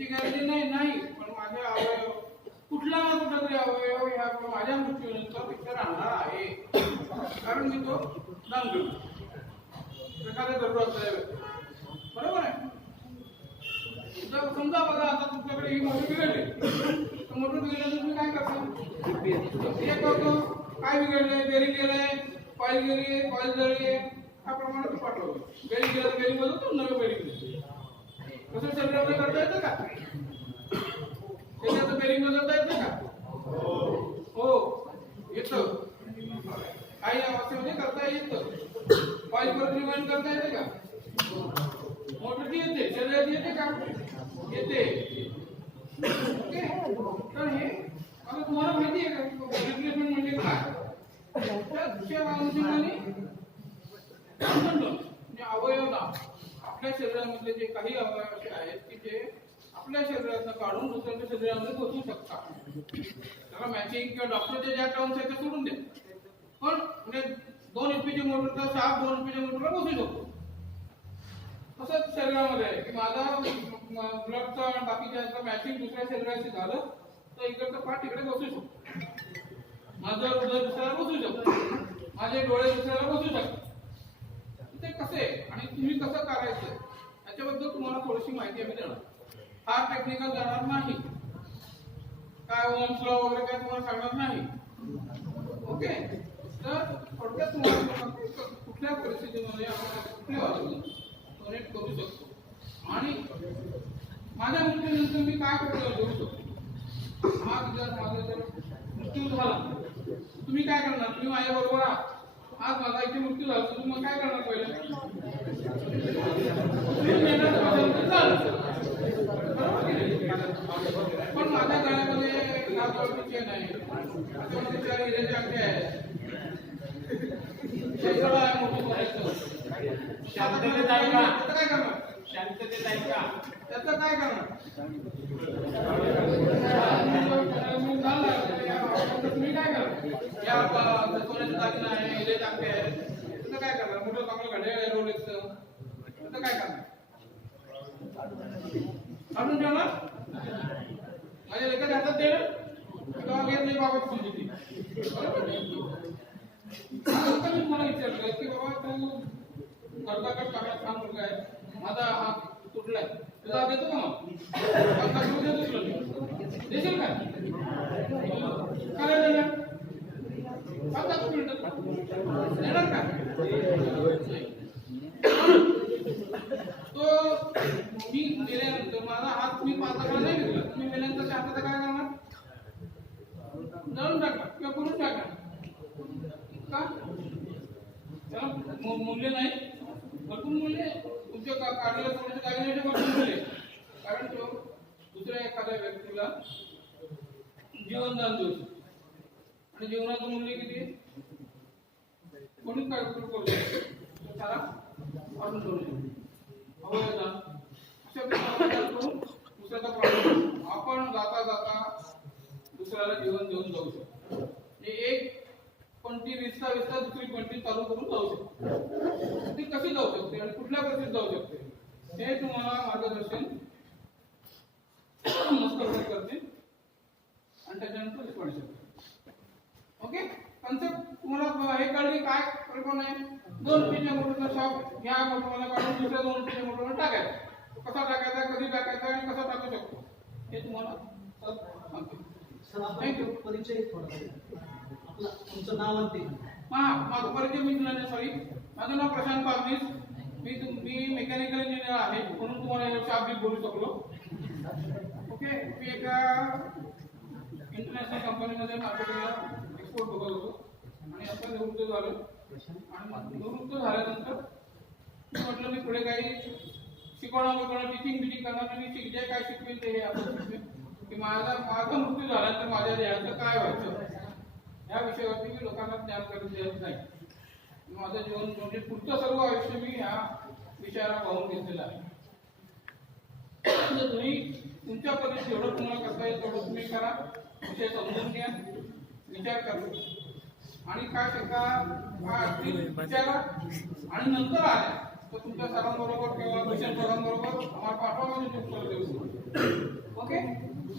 याची गॅरंटी नाही पण माझे अवयव कुठला ना कुठला तरी अवयव ह्या माझ्या मृत्यूनंतर तिथे राहणार आहे, कारण मी तो दान देऊ एखाद्या जरूरत आहे. बरोबर आहे. समजा बघा आता तुमच्याकडे ही मोटर बिघडली, तर मोटर बिघडल्यानंतर तुम्ही काय करता? हे करतो, काय बिघडलंय, बेरिंग गेलंय, कॉईल गेली, कॉईल जळली, त्याप्रमाणे तो पाठवतो. बेरिंग गेलं तर बेरिंग बदलतो, नवीन बेरिंग देतो. कसं शरीरामध्ये करता येतं का? त्याच्याचं बेरिंग बदलता येतं का? हो येतं. काही अवस्थेमध्ये करता येतं. कॉईल परत रिवाइंड करता येते का? मोटरची येते. शरीराची येते का? येते. ओके. तर हे आता तुम्हाला माहिती आहे का रिप्लेसमेंट म्हणजे काय? त्या अनुषंगाने म्हणजे अवयव आपल्या शरीरामधले जे काही अवयव असे आहेत की जे आपल्या शरीरातून काढून दुसऱ्याच्या शरीरामध्ये बसू शकतात. त्याला मॅचिंग किंवा डॉक्टरच्या ज्या टर्म्स आहेत ते सोडून दे. पण म्हणजे 2 HP मोटरचा शाफ्ट 2 HP मोटरला बसू शकतो. तसंच शरीरामध्ये आहे की माझा ब्लडचा बाकीच्या मॅचिंग दुसऱ्या शरीराशी झालं तर इकडचा पार्ट इकडे बसू शकतो. माझं हृदय दुसऱ्याला बसू शकतो. माझे डोळे दुसऱ्याला बसू शकतात. ते कसे आणि तुम्ही कसं करायचं याच्याबद्दल तुम्हाला थोडीशी माहिती आम्ही देणार. फार टेक्निकल जाणार नाही, काय ओम्स लॉ वगैरे काय तुम्हाला सांगणार नाही. ओके. तर थोडक्यात तुम्हाला कुठल्या परिस्थितीमध्ये आपण कुठल्या वाजवून कनेक्ट करू शकतो आणि माझ्या मृत्यूनंतर मी काय करू शकतो. आज जर माझा जर मृत्यू झाला तुम्ही काय करणार? तुम्ही माझ्या बरोबर आहात. आज माझा इथे मृत्यू झाला तुम्ही मग काय करणार? पहिलं पण माझ्या गळ्यामध्ये चेन आहे, त्याच्यामध्ये 4 हिऱ्याचे अंगठे आहेत, शांततेत आहे का? काय करणार? शांततेत आहे का? त्याचं काय करणार? तुम्ही काय करणार? या सोन्याचं दागिना आहे, हिऱ्याचे अंगठे आहेत, त्याचं काय करणार? मोठं चांगलं घड्याळ आहे रोलेक्सचं, त्याचं काय करणार? काढून ठेवणार? माझ्या लेखाच्या हातात देणार किंवा घेत नाही बाबा समजती. आता मी तुम्हाला विचारलं की बाबा तू कर्जाकडे चांगला छान मुलगा आहे, माझा हात तुटलाय, तुला देतो का? मग देशील का? काय देणार? 5 मिनिटं देणार का? तो मी गेल्यानंतर माझा हात मी 5 लाखाला नाही विकला, तुम्ही गेल्यानंतर त्या हाताचा काय करणार? जळून टाकणार किंवा करून टाकणार का? त्याला मूल्य नाही. भरपूर मूल्य तुमच्या काढलेल्या सोन्याच्या दागिन्याचे भरपूर मूल्य, कारण तो दुसऱ्या एखाद्या व्यक्तीला जीवनदान देऊ शकतो. आणि जीवनाचं मूल्य किती आहे? कोणीच काय करू शकतो त्याला वाटून करू शकतो. अवयवदान अशा प्रकारे करून दुसऱ्याचा प्रॉब्लेम आपण जाता जाता दुसऱ्याला जीवन देऊन जाऊ शकतो. हे एक पंक्ती विस्ता दुसरी पंक्ती चालू करून जाऊ शकतो. ती कशी जाऊ शकते आणि कुठल्या परिस्थितीत जाऊ शकते हे तुम्हाला मार्गदर्शन मस्त करते आणि त्याच्यानंतर शिकवू शकते. ओके. कन्सेप्ट तुम्हाला हे कळली? काय कल्पना आहे? 2 HP मोटरचा शॉप ह्या मोटरला काढून दुसऱ्या 2 HP मोटरला टाकायचा. कसा टाकायचा, कधी टाकायचा आणि कसा टाकू शकतो हे तुम्हाला सांगतो. थँक्यू. परिचय थोडा आपला तुमचं नाव आणि माझा परिचय मी तुला सॉरी माझं नाव प्रशांत पागनीस. मी मेकॅनिकल इंजिनियर आहे म्हणून तुम्हाला शाब्दिक बोलू शकलो. ओके. मी एका इंटरनॅशनल कंपनीमध्ये मार्केटिंगला एक्सपोर्ट बघत होतो आणि आता निवृत्त झालो. आणि निवृत्त झाल्यानंतर मी म्हटलं मी पुढे काही शिकवणार टीचिंग करणार मी जे काय शिकवेल ते हे आपण शिकवेल की माझा मृत्यू झाल्यानंतर माझ्या देहाचं काय व्हायचं या विषयावरती मी लोकांना ज्ञान करून देत नाही. माझं जीवन म्हणजे पुढचं सर्व आयुष्य मी ह्या विषयाला पाहून घेतलेलं आहे. तुम्ही तुमच्या पद्धतीने जेवढं तुम्हाला करता येईल तेवढं तुम्ही करा. विषय समजून घ्या, विचार करा आणि काय शंका काय असतील विचारा आणि नंतर आल्या तर तुमच्या सरांबरोबर किंवा मिशन सरांबरोबर आम्हाला पाठवा म्हणजे उत्तर देऊ. ओके